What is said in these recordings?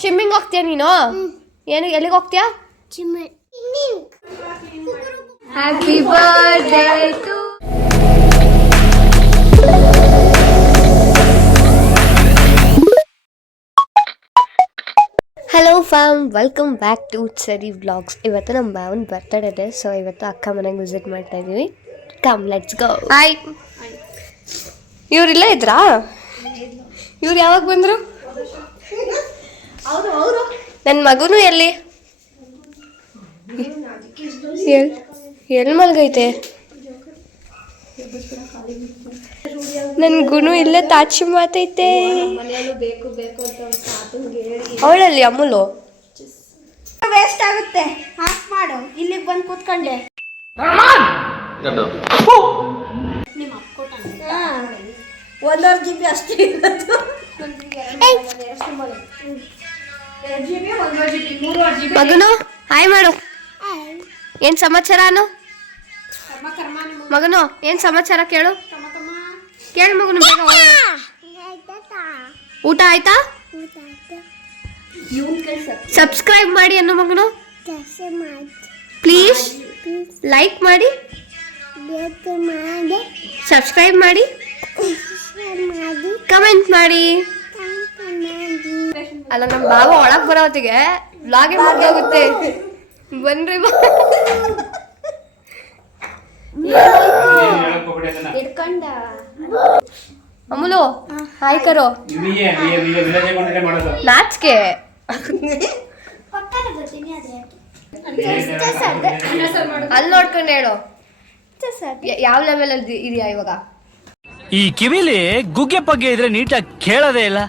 Swimming ಹೋಗ್ತೀಯ ನೀನು? ಏನು ಎಲ್ಲಿಗೆ ಹೋಗ್ತೀಯಾ? Happy birthday to hello fam, welcome back to Cherry vlogs. ಇವತ್ತು ನಮ್ಮ ಮಾವನ ಬರ್ತಡೇ ಇದೆ, ಸೊ ಇವತ್ತು ಅಕ್ಕ ಮನೆಗೆ ವಿಸಿಟ್ ಮಾಡ್ತಾ ಇದ್ದೀವಿ. Come let's go. ಹಾಯ್. ಇವರಿಲ್ಲ ಇದ್ರಾ? ಇವ್ರು ಯಾವಾಗ ಬಂದರು? ನನ್ನ ಮಗುನು ಎಲ್ಲಿ ಮಲ್ಗೈತೆ? ನನ್ನ ಗುನು ಇಲ್ಲೇ ತಾಚಿ ಮಾತೈತೆ. ಅವಳಲ್ಲಿ ಅಮೂಲು ವೇಸ್ಟ್ ಆಗುತ್ತೆ, ಹಾಕ್ ಮಾಡು. ಇಲ್ಲಿಗೆ ಬಂದು ಕೂತ್ಕೊಂಡೆ. ಒಂದೂವರೆ GB ಅಷ್ಟೇ ಇರೋದು. ಮಗನು ಹಾಯ್ ಮಾಡು. ಏನ್ ಸಮಾಚಾರ? ಮಗನು ಏನ್ ಸಮಾಚಾರ ಕೇಳು ಮಗನು. ಬೇಗ ಊಟ ಆಯ್ತಾ? ಸಬ್ಸ್ಕ್ರೈಬ್ ಮಾಡಿ ಅನ್ನು ಮಗನು. ಪ್ಲೀಸ್ ಲೈಕ್ ಮಾಡಿ, ಸಬ್ಸ್ಕ್ರೈಬ್ ಮಾಡಿ, ಕಮೆಂಟ್ ಮಾಡಿ. ಅಲ್ಲ, ನಮ್ಮ ಬಾಬಾ ಒಳಗ್ ಬರೋ ಹೊತ್ತಿಗೆ ವ್ಲಾಗೆ ಮುಗ್ದೋಗುತ್ತೆ. ಬನ್ರಿ ಬಾ. ಅಮೂಲು ಹಾಯ್ ಕರೋ. ನಾಚಿಕೆ ಅಲ್ಲಿ ನೋಡ್ಕೊಂಡು ಹೇಳು ಯಾವ ಲೆವೆಲ್ ಅಲ್ಲಿ ಇದೆಯಾ ಇವಾಗ. ಈ ಕಿವಿಲಿ ಗುಗ್ಗೆ ಪಗ್ಗೆ ಇದ್ರೆ ನೀಟಾಗಿ ಕೇಳೋದೇ ಇಲ್ಲ.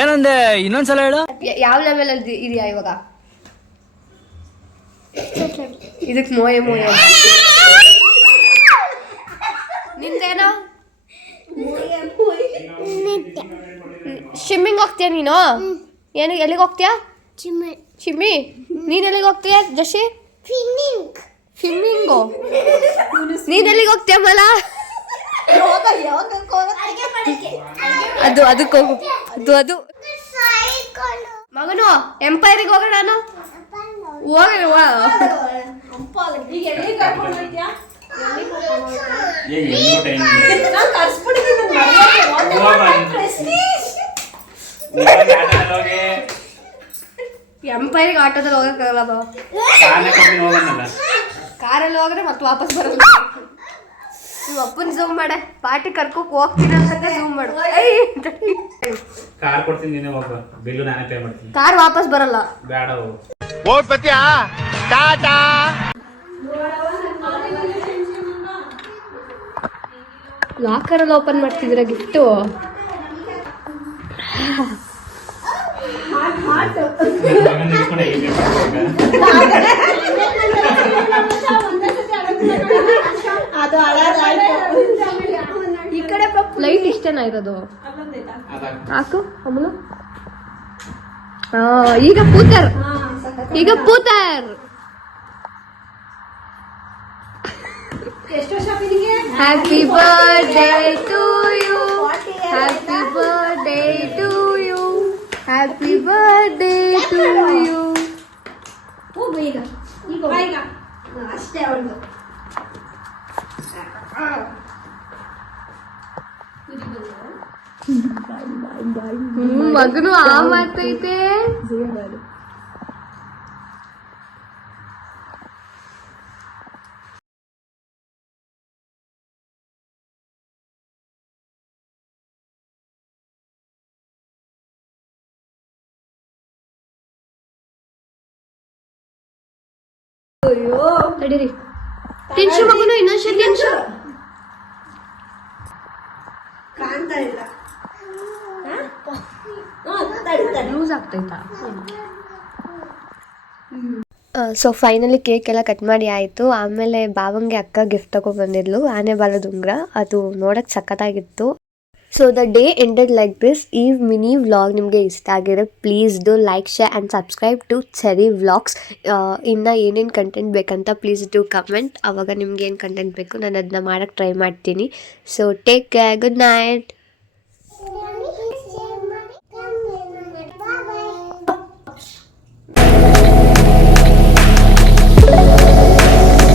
ಏನಂದೆ, ಇನ್ನೊಂದ್ಸಲ ಹೇಳು. ಯಾವ ಲೆವೆಲ್ ಅಲ್ಲಿ ಇದೆಯಾ ಇವಾಗ? ಇದಕ್ ಮೋಯೆ ನಿಂದೇನೋ? ಸ್ವಿಮ್ಮಿಂಗ್ ಹೋಗ್ತೀಯ ನೀನು? ಏನು ಎಲ್ಲಿಗೆ ಹೋಗ್ತೀಯಾ? ಚಿಮ್ಮಿ. ನೀನ್ ಎಲ್ಲಿಗೆ ಹೋಗ್ತೀಯ ಜಶಿ? ಸ್ವಿಮ್ಮಿಂಗು. ನೀನ್ ಎಲ್ಲಿಗೆ ಹೋಗ್ತೀಯ ಮಲ? ಅದಕ್ಕೆ ಹೋಗು. ಅದು ಮಗನು ಎಂಪೈರಿಗೆ ಹೋಗೋಣ. ನಾನು ಎಂಪೈರಿಗೆ ಆಟೋದಲ್ಲಿ ಹೋಗಕ್ಕಾಗಲ್ಲ. ಕಾರಲ್ಲಿ ಹೋಗ್ರೆ ಮತ್ತೆ ವಾಪಸ್ ಬರಲ್ಲ. ನೀವು ಅಪ್ಪನ ಝೂಮ್ ಮಾಡೆ. ಪಾರ್ಟಿ ಕರ್ಕೋಕ್ ಹೋಗ್ತೀನಿ ಅಂತ ಝೂಮ್ ಮಾಡು. ಕಾರ್ ಕೊಡ್ತೀನಿ, ನೀನೇ ಹೋಗು. ಬಿಲ್ಲು ನಾನೇ ಪೇ ಮಾಡ್ತೀನಿ. ಕಾರ್ ವಾಪಸ್ ಬರಲ್ಲ. ಬೇಡ ಹೋಗು. ಓಡ್ಪತ್ಯಾ ಟಾಟಾ. ಲಾಕರಲ್ಲಿ ಓಪನ್ ಮಾಡ್ತಿದ್ದೀರ ಗಿಫ್ಟು? ಈ ಕಡೆ ಲೈಟ್ ಇಷ್ಟೇನಾ ಇರೋದು? ಹಾಕು ಅಮ್ಮನು. ಈಗ ಪೂತರ್. Happy birthday to you. Happy birthday to you. Happy birthday to you. ಅಷ್ಟೇ ಅವಳು. ಮಗನು ಆ ಮಾತೈತೆ. ತಡೀರಿ. ತಿನ್ಸು ಮಗನು, ಇನ್ನೊಂದ್ಸತಿ ತಿನ್ಸು. ಕಾಣ್ತಾ ಇಲ್ಲ. ಲೂಸ್ ಆಗ್ತೈತಾ? ಸೊ ಫೈನಲಿ ಕೇಕ್ ಎಲ್ಲ ಕಟ್ ಮಾಡಿ ಆಯಿತು. ಆಮೇಲೆ ಬಾವಂಗೆ ಅಕ್ಕ ಗಿಫ್ಟ್ ತಗೊಬಂದಿದ್ಲು, ಆನೆ ಬಾಲದ ಉಂಗುರ. ಅದು ನೋಡೋಕ್ಕೆ ಸಖತ್ತಾಗಿತ್ತು. So the day ended like this. ಈ ಮಿನಿ ವ್ಲಾಗ್ ನಿಮಗೆ ಇಷ್ಟ ಆಗಿದೆ, please do like, share and subscribe to Cherry vlogs. ಇನ್ನು ಏನೇನು ಕಂಟೆಂಟ್ ಬೇಕಂತ ಪ್ಲೀಸ್ ಡು ಕಮೆಂಟ್. ಆವಾಗ ನಿಮ್ಗೆ ಏನು ಕಂಟೆಂಟ್ ಬೇಕು ನಾನು ಅದನ್ನ ಮಾಡೋಕ್ಕೆ ಟ್ರೈ ಮಾಡ್ತೀನಿ. So take care, good night.